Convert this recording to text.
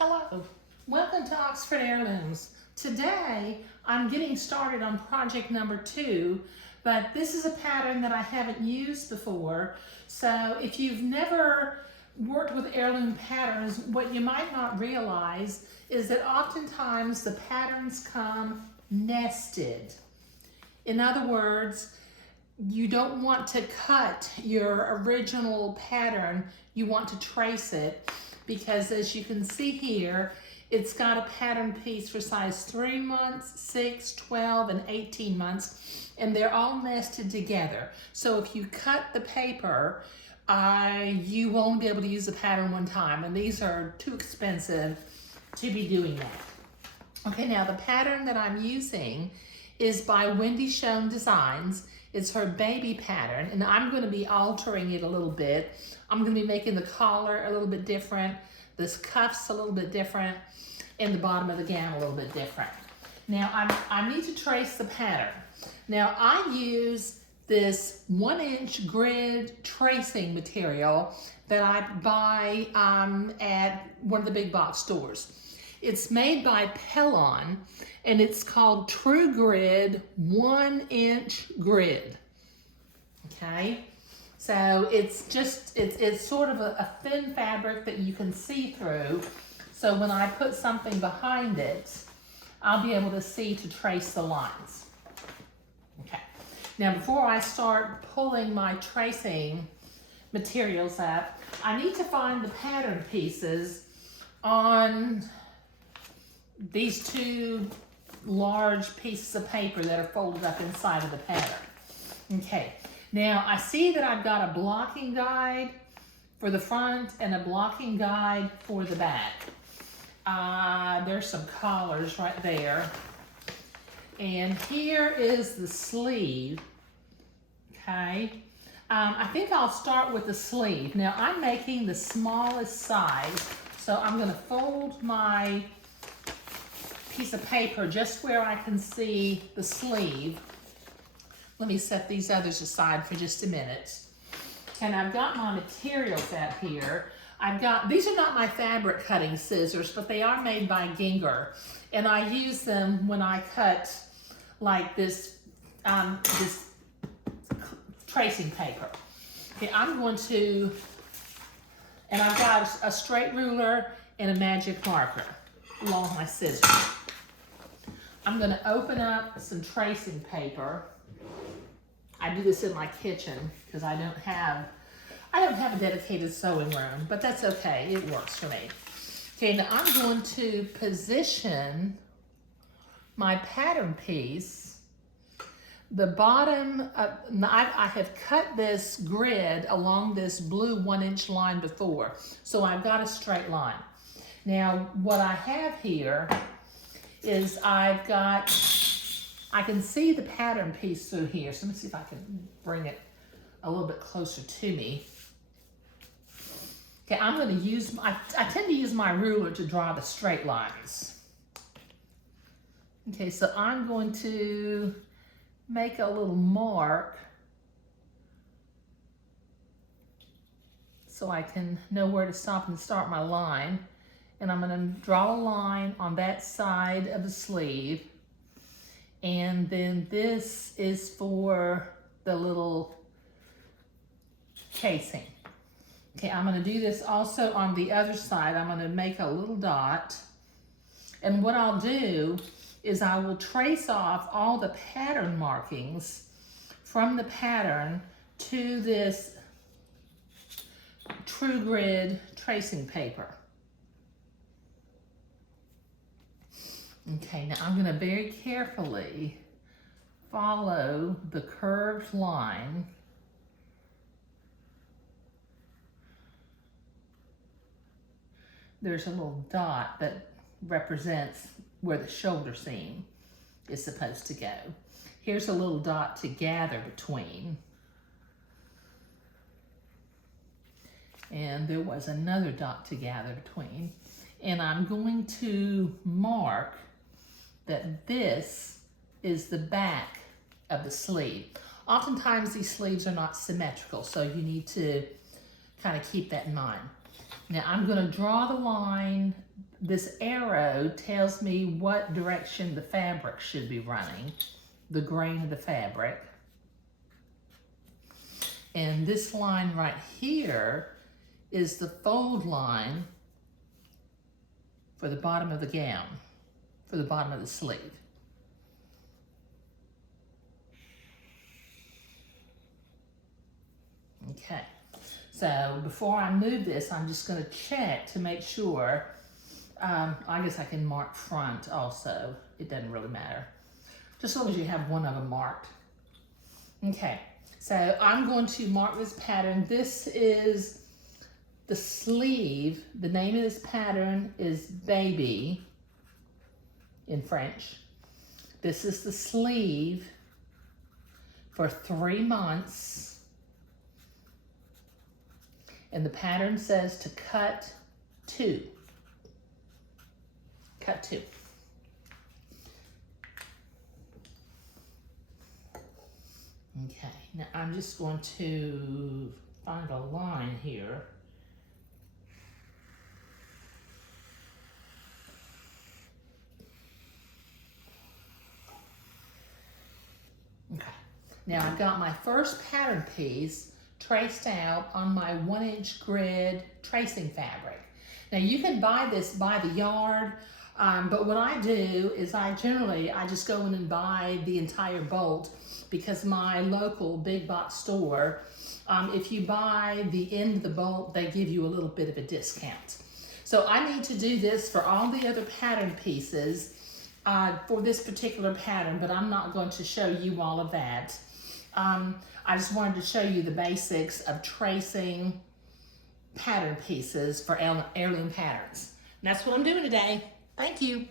Hello, welcome to Oxford Heirlooms. Today I'm getting started on project number 2, but this is a pattern that I haven't used before. So if you've never worked with heirloom patterns, what you might not realize is that oftentimes the patterns come nested. In other words, you don't want to cut your original pattern, you want to trace it, because as you can see here, it's got a pattern piece for size 3 months, 6, 12, and 18 months, and they're all nested together. So if you cut the paper, you won't be able to use the pattern one time, and these are too expensive to be doing that. Okay, now the pattern that I'm using is by Wendy Schoen Designs. It's her baby pattern, and I'm going to be altering it a little bit. I'm going to be making the collar a little bit different, this cuffs a little bit different, and the bottom of the gown a little bit different. Now I need to trace the pattern. Now I use this 1-inch grid tracing material that I buy at one of the big box stores. It's made by Pellon, and it's called Tru-Grid 1-inch grid. Okay, so it's sort of a thin fabric that you can see through. So when I put something behind it, I'll be able to see to trace the lines. Okay, now before I start pulling my tracing materials up, I need to find the pattern pieces on these 2 large pieces of paper that are folded up inside of the pattern. Okay, now I see that I've got a blocking guide for the front and a blocking guide for the back. There's some collars right there. And here is the sleeve, okay? I think I'll start with the sleeve. Now I'm making the smallest size, so I'm gonna fold my piece of paper just where I can see the sleeve. Let me set these others aside for just a minute. And I've got my materials out here. These are not my fabric cutting scissors, but they are made by Ginger. And I use them when I cut like this tracing paper. Okay, I'm going to, and I've got a straight ruler and a magic marker along with my scissors. I'm going to open up some tracing paper. I do this in my kitchen because I don't have a dedicated sewing room, but that's okay. It works for me. Okay, now I'm going to position my pattern piece. The bottom, I have cut this grid along this blue 1-inch line before, so I've got a straight line. Now, what I have here is I can see the pattern piece through here. So let me see if I can bring it a little bit closer to me. Okay, I'm going to use, I tend to use my ruler to draw the straight lines. Okay, so I'm going to make a little mark so I can know where to stop and start my line. And I'm going to draw a line on that side of the sleeve. And then this is for the little casing. Okay, I'm going to do this also on the other side. I'm going to make a little dot. And what I'll do is I will trace off all the pattern markings from the pattern to this Tru-Grid tracing paper. Okay, now I'm going to very carefully follow the curved line. There's a little dot that represents where the shoulder seam is supposed to go. Here's a little dot to gather between. And there was another dot to gather between. And I'm going to mark that this is the back of the sleeve. Oftentimes these sleeves are not symmetrical, so you need to kind of keep that in mind. Now I'm going to draw the line this arrow tells me what direction the fabric should be running, the grain of the fabric. And this line right here is the fold line for the bottom of the gown, for the bottom of the sleeve. Okay, so before I move this, I'm just going to check to make sure. I guess I can mark front also. It doesn't really matter. Just as long as you have one of them marked. Okay, so I'm going to mark this pattern. This is the sleeve. The name of this pattern is Baby in French. This is the sleeve for 3 months. And the pattern says to cut 2. Cut 2. Okay, now I'm just going to find a line here. Okay, now I've got my first pattern piece traced out on my 1-inch grid tracing fabric. Now you can buy this by the yard, but what I do is I just go in and buy the entire bolt, because my local big box store, if you buy the end of the bolt, they give you a little bit of a discount. So I need to do this for all the other pattern pieces for this particular pattern, but I'm not going to show you all of that. I just wanted to show you the basics of tracing pattern pieces for heirloom patterns. And that's what I'm doing today. Thank you.